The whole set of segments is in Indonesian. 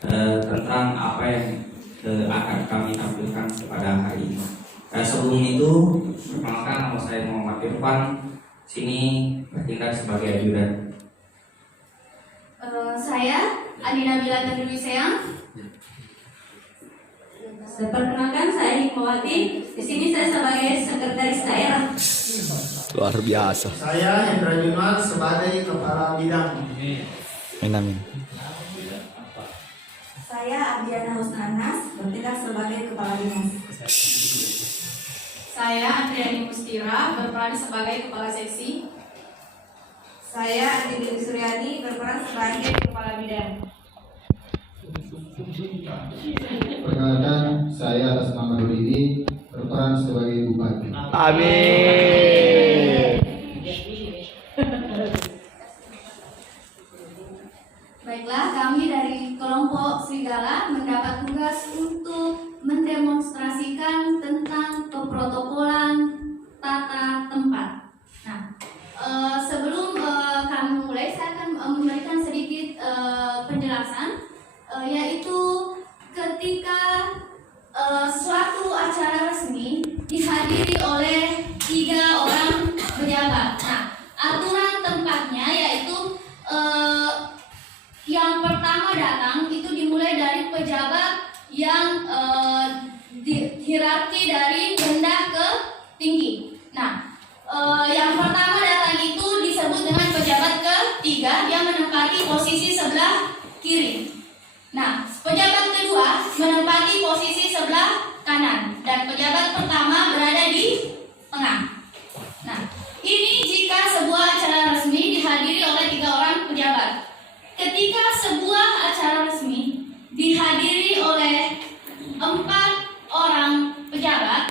tentang apa yang akan kami tampilkan pada hari ini. Sebelum itu, perkenalkan nama saya Muhammad Irfan. Sini bertindak sebagai ajudan. Saya Adi Nabila Tanduri Seang. Perkenalkan, saya Hikmawati. Di sini saya sebagai sekretaris daerah. Luar biasa. Saya Hendra Jumal sebagai kepala bidang. Amin. Saya Abdiana Husnanas, bertindak sebagai kepala dinas. Saya Andriani Mustira, berperan sebagai kepala seksi. Saya Andi Dewi Suryani, berperan sebagai kepala bidang. Perkenalkan, saya atas nama Dodi berperan sebagai bupati. Amin. Baiklah, kami dari kelompok Serigala mendapat tugas untuk mendemonstrasikan tentang keprotokolan tata tempat. Nah, sebelum kami mulai, saya akan memberikan sedikit penjelasan, yaitu ketika suatu acara resmi dihadiri oleh 3 orang pejabat. Nah, aturan tempatnya yaitu yang pertama datang itu dimulai dari pejabat yang hierarki dari rendah ke tinggi. Nah, yang pertama datang itu disebut dengan pejabat ketiga yang menempati posisi sebelah kiri. Nah, pejabat kedua menempati posisi sebelah kanan dan pejabat pertama berada di tengah. Nah, ini jika sebuah acara resmi dihadiri oleh 3 orang pejabat. Ketika sebuah acara resmi dihadiri oleh 4 orang pejabat,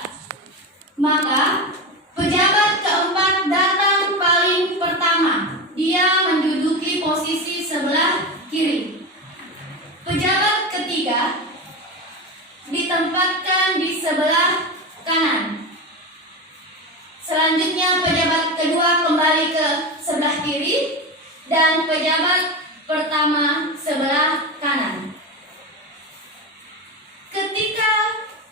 maka pejabat keempat datang paling pertama. Dia menduduki posisi sebelah kiri. Pejabat ketiga ditempatkan di sebelah kanan. Selanjutnya pejabat kedua kembali ke sebelah kiri dan pejabat pertama sebelah kanan. Ketika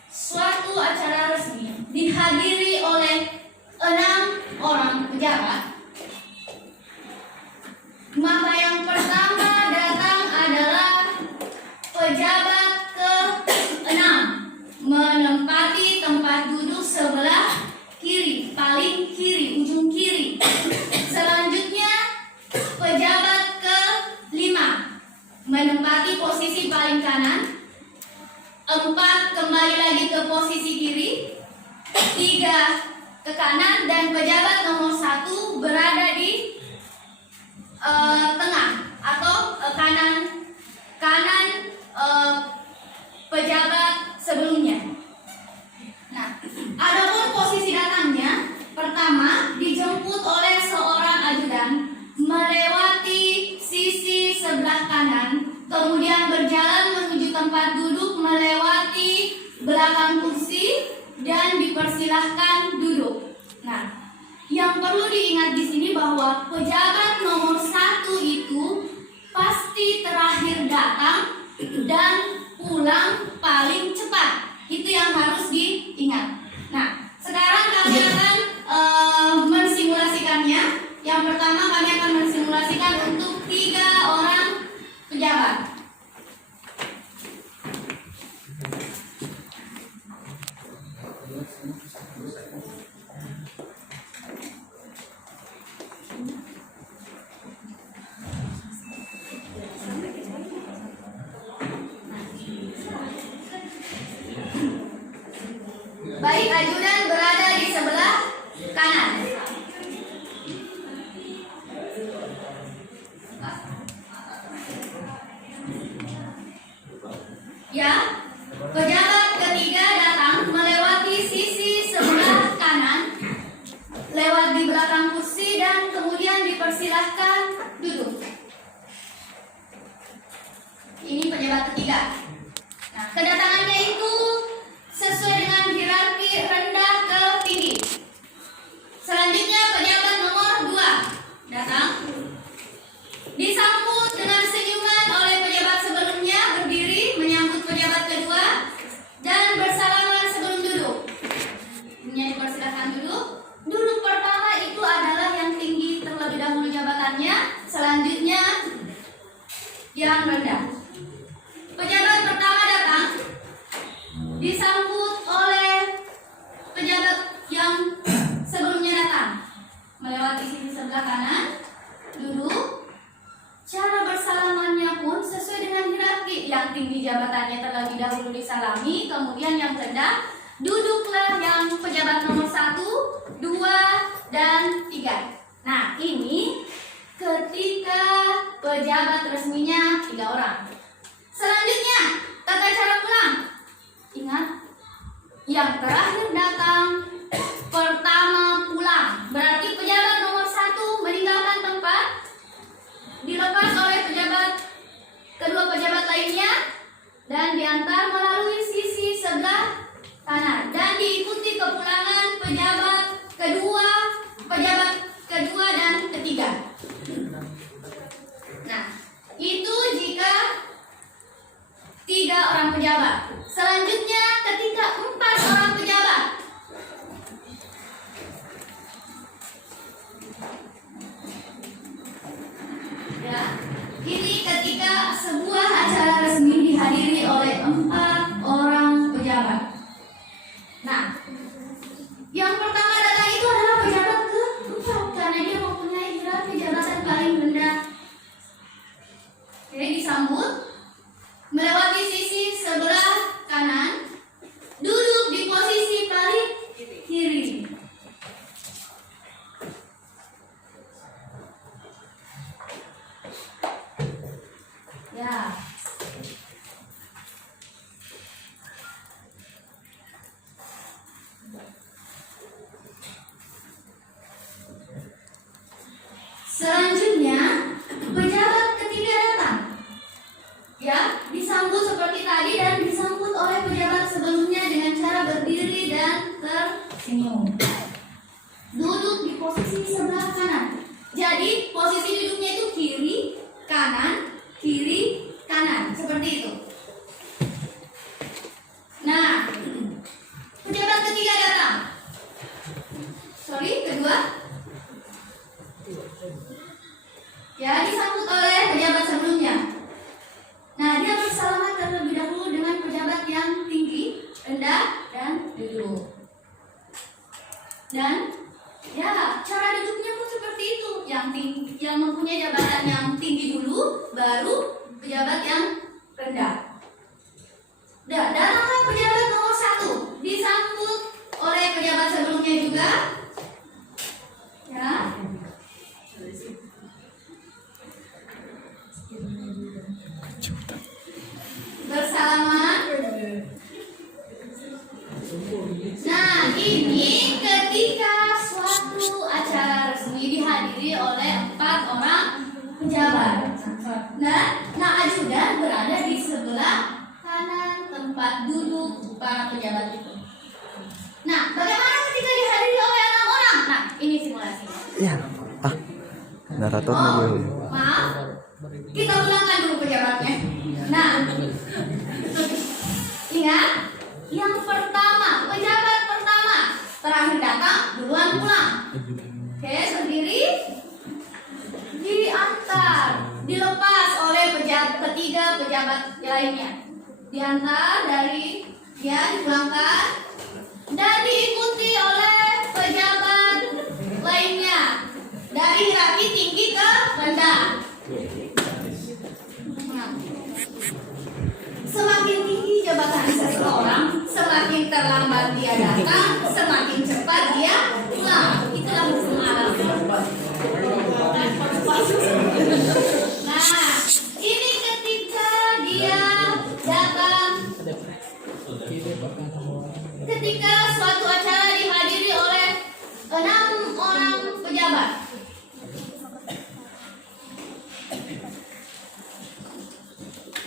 suatu acara resmi dihadiri oleh 6 orang pejabat, maka yang pertama datang adalah pejabat ke-6 menempati tempat duduk sebelah kiri, paling kiri, ujung kiri. Selanjutnya pejabat ke-5 menempati posisi paling kanan. 4 kembali lagi ke posisi kiri. 3 ke kanan dan pejabat nomor 1 berada di tengah atau kanan pejabat sebelumnya. Nah, adapun posisi datangnya, pertama dijemput oleh seorang ajudan melewati sisi sebelah kanan, kemudian berjalan menuju tempat duduk melewati belakang kursi dan dipersilahkan duduk. Nah, yang perlu diingat di sini bahwa pejabat nomor 1 itu pasti terakhir datang dan pulang paling cepat. Itu yang harus diingat. Nah, sekarang kami akan mensimulasikannya. Yang pertama kami akan mensimulasikan untuk 3 orang pejabat. Baik, ajudan berada di sebelah kanan. Ya, pejabat ketiga datang melewati sisi sebelah kanan, lewat di belakang kursi dan kemudian dipersilahkan duduk. Ini pejabat ketiga. Nah, kedatangannya itu sesuai dengan hierarki rendah ke tinggi. Selanjutnya pejabat nomor 2 datang, disambut dengan senyuman oleh pejabat sebelumnya, berdiri jabatannya terlebih dahulu disalami, kemudian yang kedua duduklah yang pejabat nomor 1, 2, dan 3. Nah, ini ketika pejabat resminya 3 orang. Selanjutnya, tata cara pulang. Ingat, yang terakhir datang, pertama pulang. Berarti pejabat nomor 1 meninggalkan tempat, dilepas oleh kedua pejabat lainnya, dan diantar melalui sisi sebelah kanan, dan diikuti kepulangan pejabat kedua dan ketiga. Nah, itu jika 3 orang pejabat. Selanjutnya ketika 4 orang pejabat. Ya, ini ketika sebuah acara resmi dihadiri oleh 4 orang pejabat. Nah, yang pertama datang itu adalah pejabat ke-4 karena dia mempunyai gelar kejabatan paling rendah. Oke, disambut melewati sisi sebelah kanan, duduk di posisi paling kiri. Ya. Selanjutnya, pejabat ketiga datang. Ya, disambut seperti tadi dan disambut oleh pejabat sebelumnya dengan cara berdiri dan tersenyum. Duduk di posisi sebelah kanan. Jadi, posisi duduknya itu kiri, kanan, seperti itu. Nah, pejabat ketiga datang. Kedua. Ya, disambut oleh pejabat sebelumnya. Nah, dia bersalaman terlebih dahulu dengan pejabat yang tinggi, rendah, dan duduk. Dan ya, cara duduknya pun seperti itu. Yang mempunyai jabatan yang tinggi dulu, baru pejabat yang rendah. Dan datanglah pejabat nomor 1, disambut oleh pejabat sebelumnya juga. Ya. Bersalaman. Nah, ini ketika suatu acara resmi dihadiri oleh 4 orang pejabat. Nah, ajudan berada di sebelah kanan tempat duduk para pejabat itu. Nah, bagaimana ketika dihadiri oleh 6 orang? Nah, ini simulasinya. Ya. Naratornya gue. Maaf, kita ulangkan dulu pejabatnya. Nah, ingat, yang pertama, pejabat pertama terakhir datang, duluan pulang. Oke, sendiri diantar, dilepas oleh ketiga pejabat lainnya. Diantar dipulangkan dan diikuti oleh pejabat lainnya dari hierarki tinggi ke rendah. Semakin tinggi jabatan seseorang, semakin terlambat dia datang, semakin cepat dia pulang. Itulah hukum alam. Nah, ini ketika dia datang, ketika suatu acara dihadiri oleh 6 orang pejabat.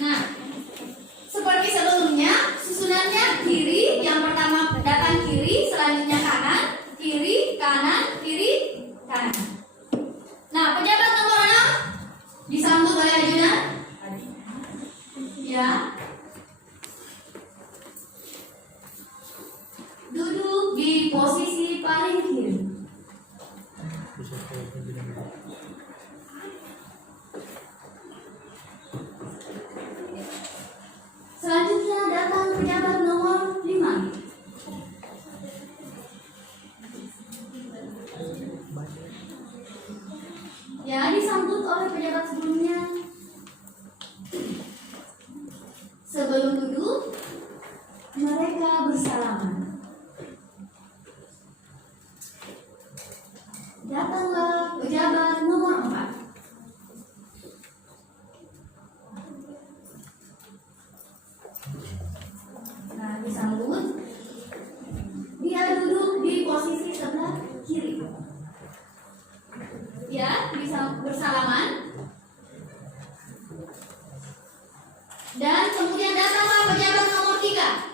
Nah, seperti sebelumnya, susunannya kiri, yang pertama datang kiri, selanjutnya kanan, kiri, kanan, kiri, kanan. Nah, pejabat nomor 6 disambut oleh ajudan. Ya. mereka bersalaman. Datanglah pejabat nomor 4. Nah, disambut. Dia duduk di posisi sebelah kiri. Ya, bisa bersalaman. Dan kemudian datanglah pejabat nomor 3.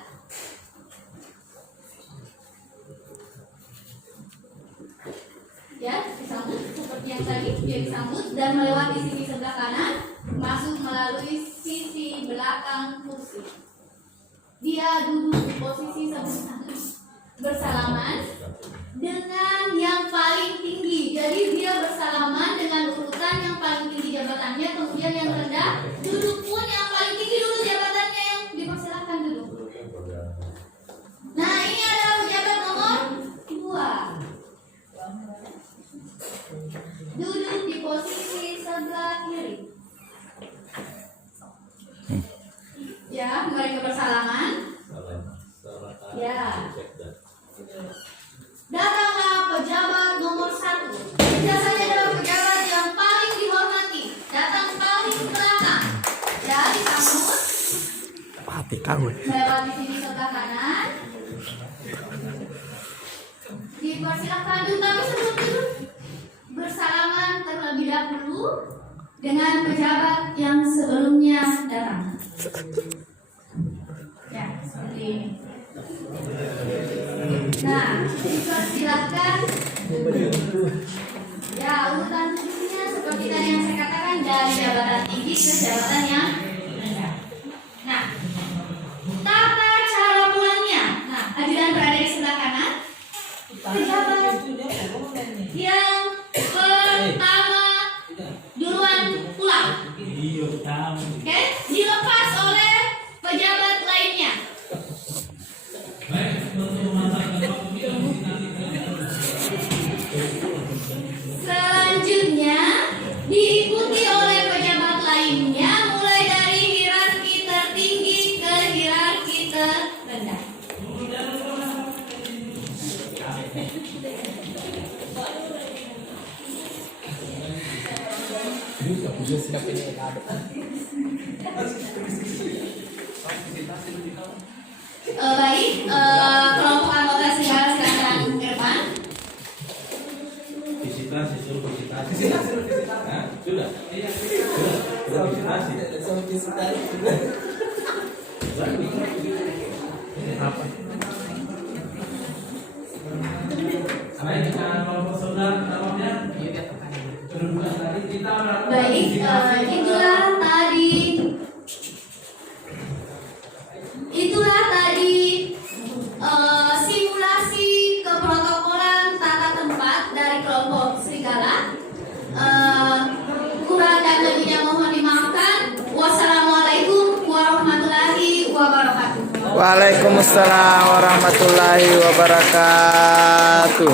Ya, disambut seperti yang tadi. Dia disambut dan melewati sisi sebelah kanan, masuk melalui sisi belakang kursi. Dia duduk di posisi sebelah bersalaman dengan yang paling tinggi. Jadi dia bersalaman dengan urutan yang paling tinggi jabatannya, kemudian yang rendah duduk pun yang paling tinggi dulu jabatannya, yang dipersilakan duduk. Nah, ini adalah pejabat nomor 2. Duduk di posisi sebelah kiri. Ya, mereka bersalaman. Ya. Datanglah pejabat nomor 1. Biasanya adalah pejabat yang paling dihormati. Datang paling belakang. Ya, disambut. Hati kau. Melewati sini sebelah kanan. Dipersilakan duduk, tapi sebelum itu bersalaman terlebih dahulu dengan pejabat yang sebelumnya datang. Ya, seperti ini. Nah, dipersilakan. Ya, urutan duduknya seperti tadi yang saya katakan, dari jabatan tinggi ke jabatan yang rendah. Nah, tata cara pulangnya. Nah, ajudan berada di sebelah kanan. Pejabat yang pertama duluan pulang. Oke, dilepas oleh pejabat lainnya. Selanjutnya diikuti oleh pejabat lainnya, mulai dari hierarki tertinggi ke hierarki terendah. Baik, kelompok anggota serigala silakan ke depan. Baik, itulah tadi simulasi keprotokolan tata tempat dari kelompok serigala. Kurang dan lebihnya mohon dimaafkan. Wassalamualaikum warahmatullahi wabarakatuh. Waalaikumsalam warahmatullahi wabarakatuh.